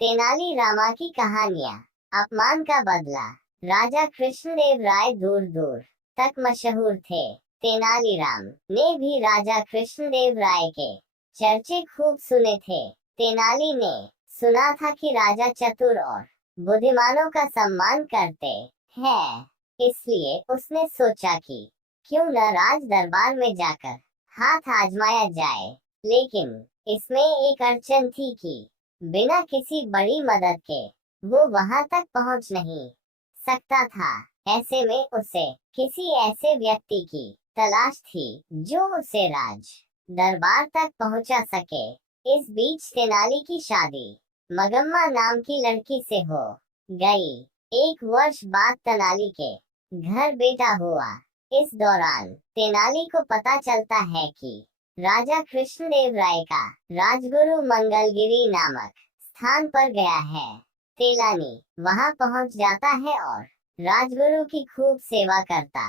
तेनाली रामा की कहानियाँ। अपमान का बदला। राजा कृष्णदेव राय दूर दूर तक मशहूर थे। तेनालीराम ने भी राजा कृष्णदेव राय के चर्चे खूब सुने थे। तेनाली ने सुना था कि राजा चतुर और बुद्धिमानों का सम्मान करते हैं, इसलिए उसने सोचा कि क्यों न राज दरबार में जाकर हाथ आजमाया जाए। लेकिन इसमें एक अड़चन थी कि बिना किसी बड़ी मदद के वो वहां तक पहुंच नहीं सकता था। ऐसे में उसे किसी ऐसे व्यक्ति की तलाश थी जो उसे राज दरबार तक पहुंचा सके। इस बीच तेनाली की शादी मगम्मा नाम की लड़की से हो गई। एक वर्ष बाद तेनाली के घर बेटा हुआ। इस दौरान तेनाली को पता चलता है कि राजा कृष्णदेव राय का राजगुरु मंगलगिरी नामक स्थान पर गया है। तेलानी वहां पहुंच जाता है और राजगुरु की खूब सेवा करता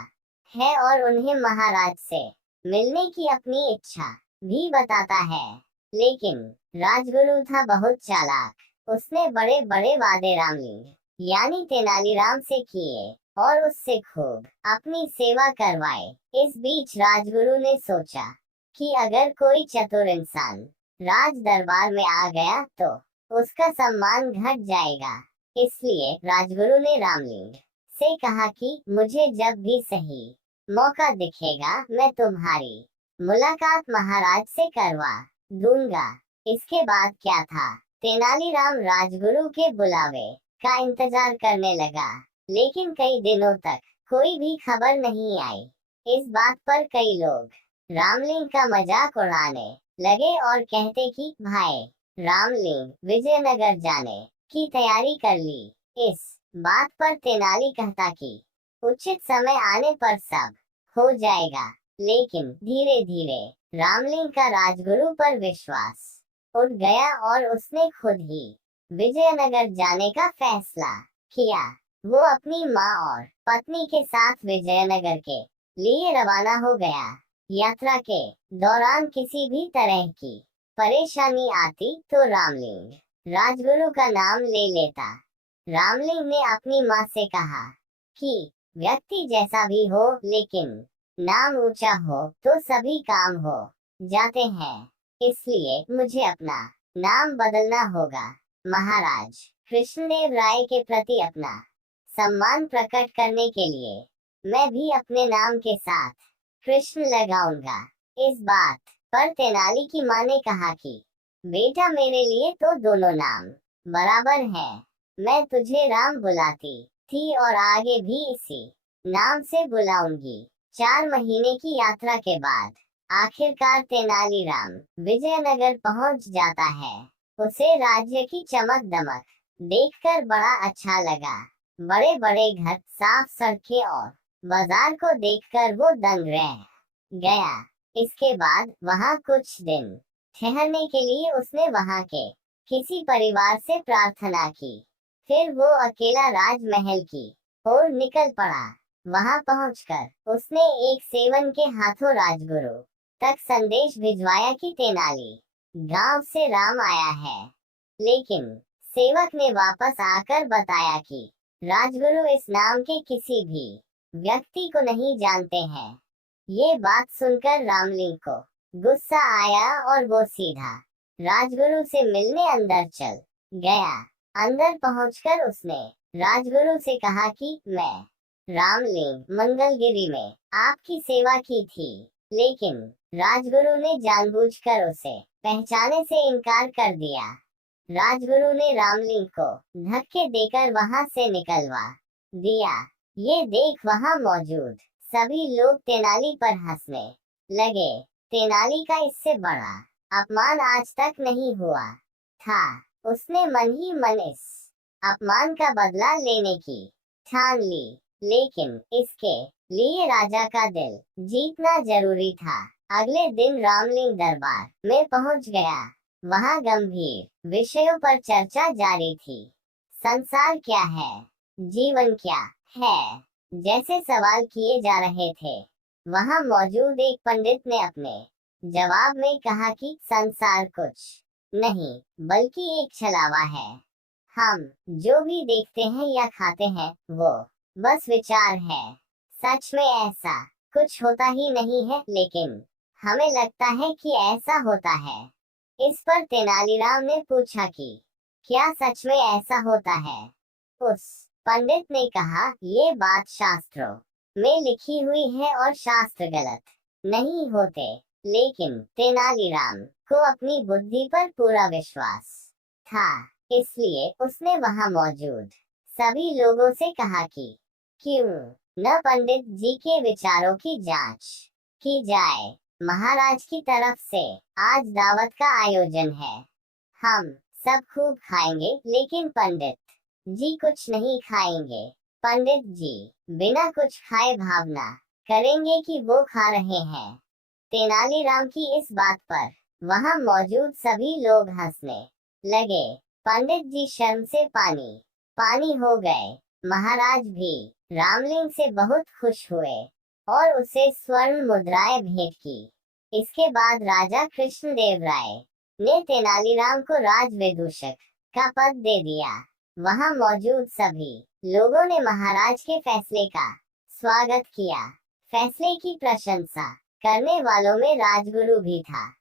है और उन्हें महाराज से मिलने की अपनी इच्छा भी बताता है। लेकिन राजगुरु था बहुत चालाक। उसने बड़े बड़े वादे रामलिंग यानी तेनालीराम से किए और उससे खूब अपनी सेवा करवाए। इस बीच राजगुरु ने सोचा कि अगर कोई चतुर इंसान राज दरबार में आ गया तो उसका सम्मान घट जाएगा। इसलिए राजगुरु ने रामलिंग से कहा कि मुझे जब भी सही मौका दिखेगा मैं तुम्हारी मुलाकात महाराज से करवा दूंगा। इसके बाद क्या था, तेनालीराम राजगुरु के बुलावे का इंतजार करने लगा, लेकिन कई दिनों तक कोई भी खबर नहीं आई। इस बात पर कई लोग रामलिंग का मजाक उड़ाने लगे और कहते कि भाई रामलिंग विजयनगर जाने की तैयारी कर ली। इस बात पर तेनाली कहता कि उचित समय आने पर सब हो जाएगा। लेकिन धीरे धीरे रामलिंग का राजगुरु पर विश्वास उठ गया और उसने खुद ही विजयनगर जाने का फैसला किया। वो अपनी माँ और पत्नी के साथ विजयनगर के लिए रवाना हो गया। यात्रा के दौरान किसी भी तरह की परेशानी आती तो रामलिंग राजगुरु का नाम ले लेता। रामलिंग ने अपनी माँ से कहा कि व्यक्ति जैसा भी हो लेकिन नाम ऊंचा हो तो सभी काम हो जाते हैं, इसलिए मुझे अपना नाम बदलना होगा। महाराज कृष्णदेव राय के प्रति अपना सम्मान प्रकट करने के लिए मैं भी अपने नाम के साथ कृष्ण लगाऊंगा। इस बात पर तेनाली की माँ ने कहा कि बेटा मेरे लिए तो दोनों नाम बराबर है। मैं तुझे राम बुलाती थी और आगे भी इसी नाम से बुलाऊंगी। 4 महीने की यात्रा के बाद आखिरकार तेनालीराम विजयनगर पहुंच जाता है। उसे राज्य की चमक दमक देखकर बड़ा अच्छा लगा। बड़े बड़े घर, साफ सड़कें और बाजार को देखकर वो दंग रह गया। इसके बाद वहां कुछ दिन ठहरने के लिए उसने वहां के किसी परिवार से प्रार्थना की। फिर वो अकेला राजमहल की ओर निकल पड़ा। वहां पहुंचकर उसने एक सेवन के हाथों राजगुरु तक संदेश भिजवाया कि तेनाली गांव से राम आया है। लेकिन सेवक ने वापस आकर बताया कि राजगुरु इस नाम के किसी भी व्यक्ति को नहीं जानते हैं। ये बात सुनकर रामलिंग को गुस्सा आया और वो सीधा राजगुरु से मिलने अंदर चल गया। अंदर पहुंचकर उसने राजगुरु से कहा कि मैं रामलिंग मंगलगिरी में आपकी सेवा की थी। लेकिन राजगुरु ने जानबूझकर उसे पहचाने से इनकार कर दिया। राजगुरु ने रामलिंग को धक्के देकर वहां से निकलवा दिया। ये देख वहां मौजूद सभी लोग तेनाली पर हंसने लगे। तेनाली का इससे बड़ा अपमान आज तक नहीं हुआ था। उसने मन ही मन इस अपमान का बदला लेने की ठान ली, लेकिन इसके लिए राजा का दिल जीतना जरूरी था। अगले दिन रामलिंग दरबार में पहुंच गया। वहां गंभीर विषयों पर चर्चा जारी थी। संसार क्या है, जीवन क्या है, जैसे सवाल किए जा रहे थे। वहां मौजूद एक पंडित ने अपने जवाब में कहा कि संसार कुछ नहीं बल्कि एक छलावा है। हम जो भी देखते हैं या खाते हैं वो बस विचार है। सच में ऐसा कुछ होता ही नहीं है, लेकिन हमें लगता है कि ऐसा होता है। इस पर तेनालीराम ने पूछा कि क्या सच में ऐसा होता है? उस पंडित ने कहा, ये बात शास्त्रों में लिखी हुई है और शास्त्र गलत नहीं होते। लेकिन तेनालीराम को अपनी बुद्धि पर पूरा विश्वास था, इसलिए उसने वहां मौजूद सभी लोगों से कहा कि क्यों न पंडित जी के विचारों की जांच की जाए। महाराज की तरफ से आज दावत का आयोजन है। हम सब खूब खाएंगे, लेकिन पंडित जी कुछ नहीं खाएंगे। पंडित जी बिना कुछ खाए भावना करेंगे कि वो खा रहे हैं। तेनालीराम की इस बात पर वहां मौजूद सभी लोग हंसने लगे। पंडित जी शर्म से पानी पानी हो गए। महाराज भी रामलिंग से बहुत खुश हुए और उसे स्वर्ण मुद्राएं भेंट की। इसके बाद राजा कृष्णदेव राय ने तेनालीराम को राजविदूषक का पद दे दिया। वहां मौजूद सभी लोगों ने महाराज के फैसले का स्वागत किया। फैसले की प्रशंसा करने वालों में राजगुरु भी था।